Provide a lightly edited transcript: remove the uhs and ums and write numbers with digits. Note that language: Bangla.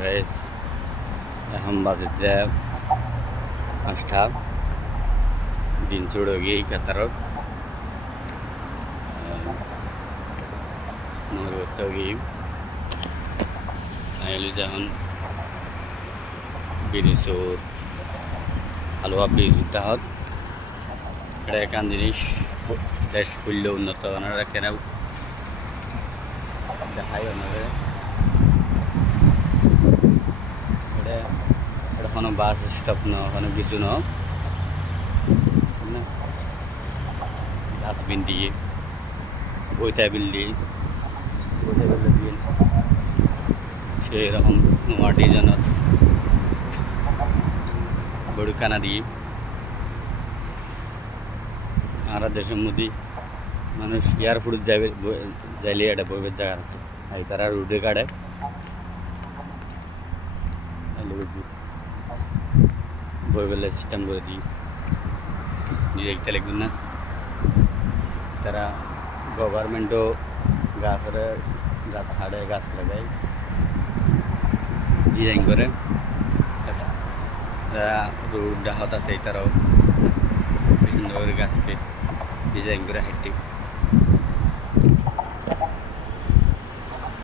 গাইস এখন বাজে যে 5টা দিন চুড়ো গিয়ে কাতারত nomor করতে গিয়ে আইলি যখন বিরিসুর হালুয়া বিজুটা হত এটা একান জিনিস দেশ খুললে উন্নত ওনারা কেন দেখাই ওনারে এটা এটা কোনো বাস স্টপ ন কোনো কিছু ন ডাস্টবিন দিয়ে বইটাবিল দিয়ে সেই রকম নোয়া ডিজাইনের বড়কানা দিয়ে আর দেশের মধ্যে মানুষ এয়ারপোর্ট যাবে যাইলে এটা বইবের জায়গা এই তারা রুডে কাটে বইবেলে সিস্টেম করে দিই ডিরেক্ট লাগবে না তারা গভর্নমেন্টও গাছ ছাড়ে গাছ লাগায় ডিজাইন করে রোড ডাহত আছে এটারাও সুন্দর করে গাছকে ডিজাইন করে হাঁটতে